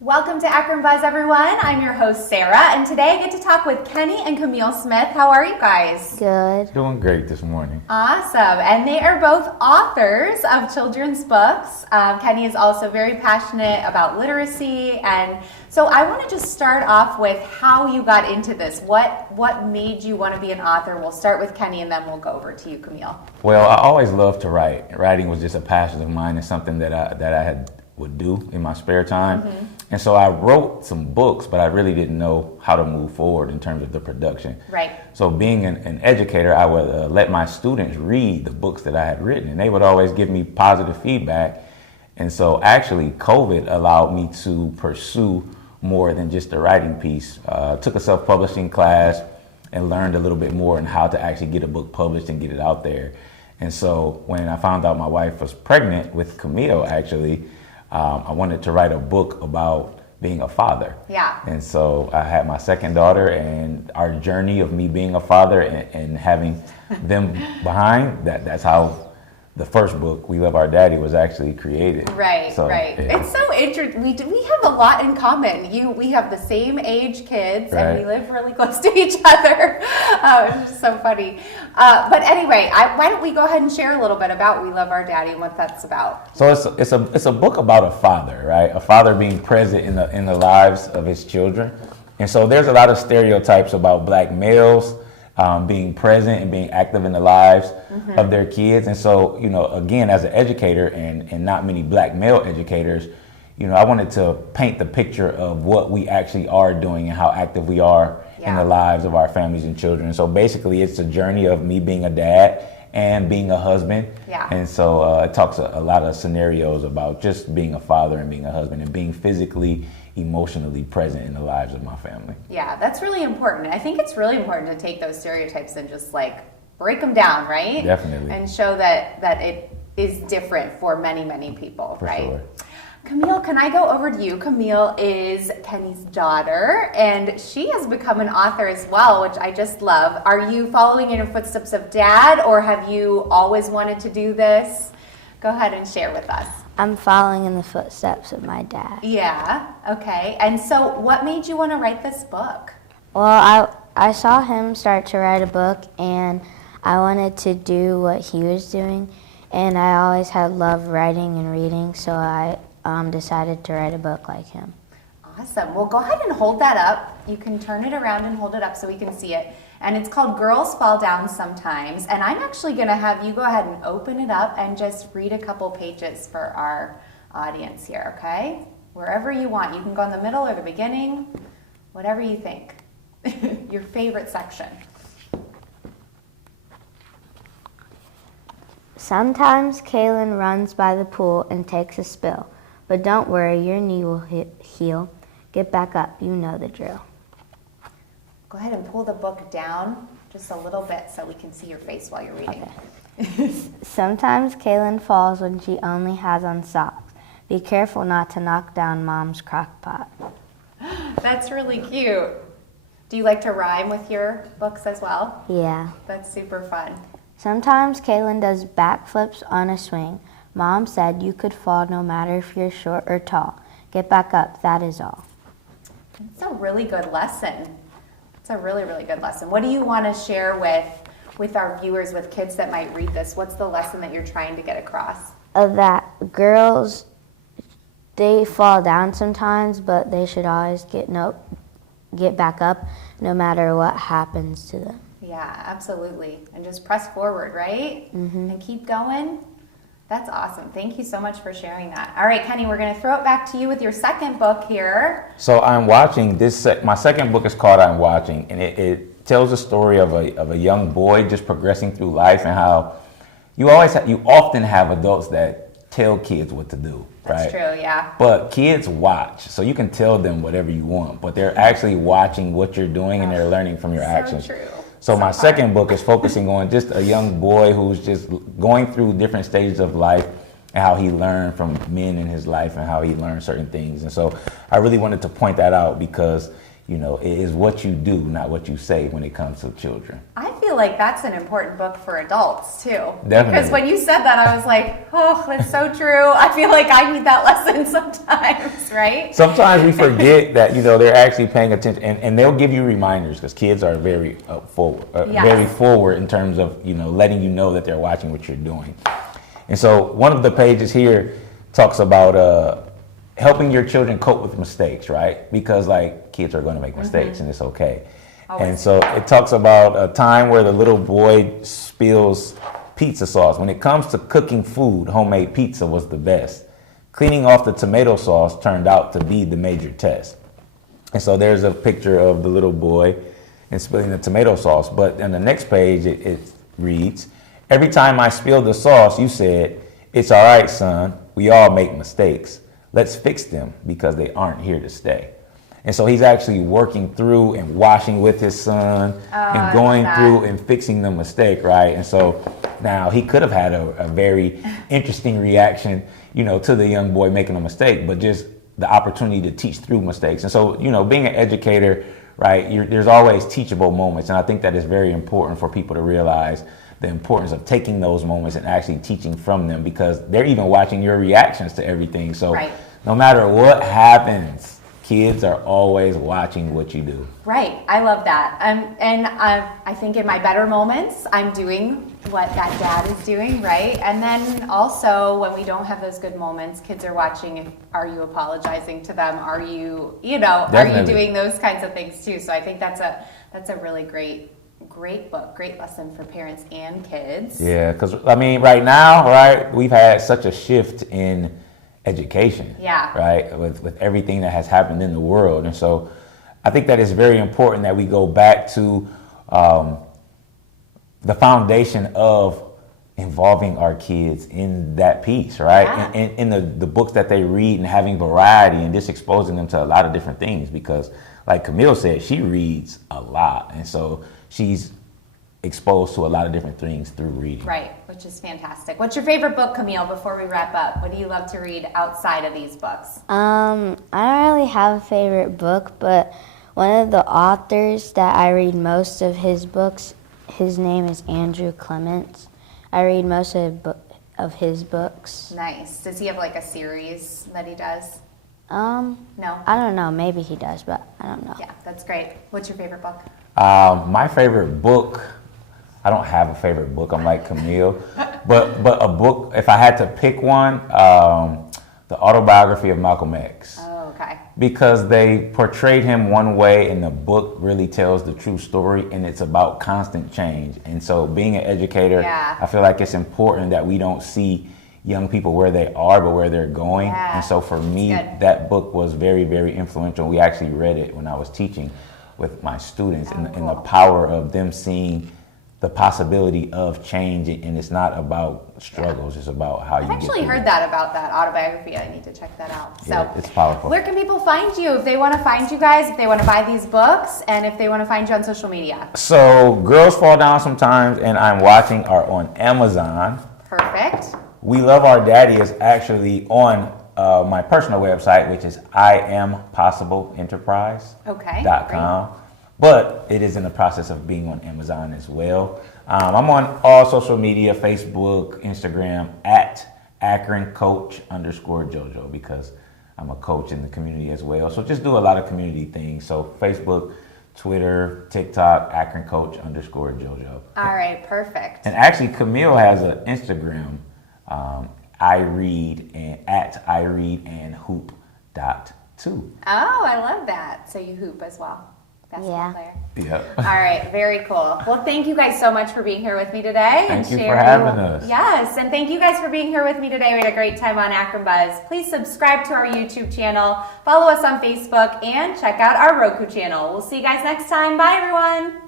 Welcome to Akron Buzz, everyone. I'm your host, Sarah, and today I get to talk with Kenny and Kamille Smith. How are you guys? Good. Doing great this morning. Awesome. And they are both authors of children's books. Kenny is also very passionate about literacy. And so I want to just start off with how you got into this. What made you want to be an author? We'll start with Kenny and then we'll go over to you, Kamille. Well, I always loved to write. Writing was just a passion of mine and something that I would do in my spare time. Mm-hmm. And so I wrote some books, but I really didn't know how to move forward in terms of the production. Right. So being an educator, I would let my students read the books that I had written, and they would always give me positive feedback. And so actually COVID allowed me to pursue more than just the writing piece. Took a self-publishing class and learned a little bit more on how to actually get a book published and get it out there. And so when I found out my wife was pregnant with Kamille, actually, I wanted to write a book about being a father. Yeah. And so I had my second daughter, and our journey of me being a father and having them behind, that's how the first book, We Love Our Daddy, was actually created. Right, so, right. Yeah. It's so interesting. We have a lot in common. We have the same age kids, Right. and we live really close to each other. It's just so funny. But anyway, why don't we go ahead and share a little bit about We Love Our Daddy and what that's about? So it's a book about a father, right? A father being present in the lives of his children. And so there's a lot of stereotypes about black males being present and being active in the lives of their kids. And so, again, as an educator and not many black male educators, I wanted to paint the picture of what we actually are doing and how active we are in the lives of our families and children. So basically, it's a journey of me being a dad and being a husband. Yeah. And so it talks a lot of scenarios about just being a father and being a husband and being physically, emotionally present in the lives of my family. Yeah, that's really important. I think it's really important to take those stereotypes and just break them down, right? Definitely. And show that it is different for many, many people, For right? sure. Kamille, can I go over to you? Kamille is Kenny's daughter, and she has become an author as well, which I just love. Are you following in the footsteps of Dad, or have you always wanted to do this? Go ahead and share with us. I'm following in the footsteps of my dad. Yeah, okay. And so what made you want to write this book? Well, I saw him start to write a book, and I wanted to do what he was doing, and I always had loved writing and reading, so I decided to write a book like him. Awesome. Well, go ahead and hold that up. You can turn it around and hold it up so we can see it. And it's called Girls Fall Down Sometimes. And I'm actually going to have you go ahead and open it up and just read a couple pages for our audience here, okay? Wherever you want. You can go in the middle or the beginning, whatever you think. Your favorite section. Sometimes Kaylin runs by the pool and takes a spill. But don't worry, your knee will heal. Get back up, you know the drill. Go ahead and pull the book down just a little bit so we can see your face while you're reading. Okay. Sometimes Kaylin falls when she only has on socks. Be careful not to knock down Mom's crock pot. That's really cute. Do you like to rhyme with your books as well? Yeah. That's super fun. Sometimes Kaylin does backflips on a swing. Mom said you could fall no matter if you're short or tall. Get back up, that is all. It's a really good lesson. It's a really, really good lesson. What do you want to share with our viewers, with kids that might read this? What's the lesson that you're trying to get across? That girls, they fall down sometimes, but they should always get back up no matter what happens to them. Yeah, absolutely. And just press forward, right? Mm-hmm. And keep going. That's awesome. Thank you so much for sharing that. All right, Kenny, we're going to throw it back to you with your second book here. So I'm watching this. My second book is called I'm Watching, and it tells the story of a young boy just progressing through life and how you often have adults that tell kids what to do. That's right? true, yeah. But kids watch, so you can tell them whatever you want, but they're actually watching what you're doing and they're learning from your actions. So true. So my second book is focusing on just a young boy who's just going through different stages of life and how he learned from men in his life and how he learned certain things. And so I really wanted to point that out because, it is what you do, not what you say when it comes to children. I feel like that's an important book for adults too. Definitely. Because when you said that, I was like, oh, that's so true. I feel like I need that lesson sometimes, right? Sometimes we forget that, they're actually paying attention, and they'll give you reminders because kids are very very forward in terms of, letting you know that they're watching what you're doing. And so one of the pages here talks about helping your children cope with mistakes, right? Because like kids are going to make mistakes and it's okay. Always. And so it talks about a time where the little boy spills pizza sauce. When it comes to cooking food, homemade pizza was the best. Cleaning off the tomato sauce turned out to be the major test. And so there's a picture of the little boy and spilling the tomato sauce. But on the next page, it reads, every time I spilled the sauce, you said, it's all right, son. We all make mistakes. Let's fix them because they aren't here to stay. And so he's actually working through and washing with his son and going through and fixing the mistake, right? And so now he could have had a very interesting reaction, to the young boy making a mistake, but just the opportunity to teach through mistakes. And so, being an educator, right, there's always teachable moments. And I think that is very important for people to realize the importance of taking those moments and actually teaching from them, because they're even watching your reactions to everything. So no matter what happens, kids are always watching what you do. Right. I love that. And I think in my better moments, I'm doing what that dad is doing, right? And then also when we don't have those good moments, kids are watching. Are you apologizing to them? Are you, are you doing those kinds of things too? So I think that's a really great book, great lesson for parents and kids. Yeah, because right now, right, we've had such a shift in education, right, with everything that has happened in the world. And so I think that it's very important that we go back to the foundation of involving our kids in that piece, right? In the books that they read, and having variety and just exposing them to a lot of different things, because like Kamille said, she reads a lot. And so she's exposed to a lot of different things through reading. Right, which is fantastic. What's your favorite book, Kamille, before we wrap up? What do you love to read outside of these books? I don't really have a favorite book, but one of the authors that I read most of his books, his name is Andrew Clements. I read most of his books. Nice. Does he have like a series that he does? No. I don't know. Maybe he does, but I don't know. Yeah, that's great. What's your favorite book? My favorite book, I don't have a favorite book. I'm like Kamille, but a book. If I had to pick one, the autobiography of Malcolm X. Oh, okay. Because they portrayed him one way, and the book really tells the true story, and it's about constant change. And so, being an educator, I feel like it's important that we don't see young people where they are, but where they're going. And so, for me, that book was very, very influential. We actually read it when I was teaching with my students, and the power of them seeing the possibility of change, and it's not about struggles, it's about how you get. I've actually heard that about that autobiography. I need to check that out. So it's powerful. Where can people find you if they want to find you guys, if they want to buy these books, and if they want to find you on social media? So Girls Fall Down Sometimes and I'm Watching are on Amazon. Perfect. We Love Our Daddy is actually on my personal website, which is IamPossibleEnterprise.com. But it is in the process of being on Amazon as well. I'm on all social media, Facebook, Instagram, at @AkronCoach_JoJo, because I'm a coach in the community as well. So just do a lot of community things. So Facebook, Twitter, TikTok, @AkronCoach_JoJo. All right, perfect. And actually, Kamille has an Instagram, @IReadAndHoop.2. Oh, I love that. So you hoop as well. Basketball player. Yeah. All right, very cool. Well, thank you guys so much for being here with me today. Thank you for having us. Yes, and thank you guys for being here with me today. We had a great time on Akron Buzz. Please subscribe to our YouTube channel, follow us on Facebook, and check out our Roku channel. We'll see you guys next time. Bye, everyone.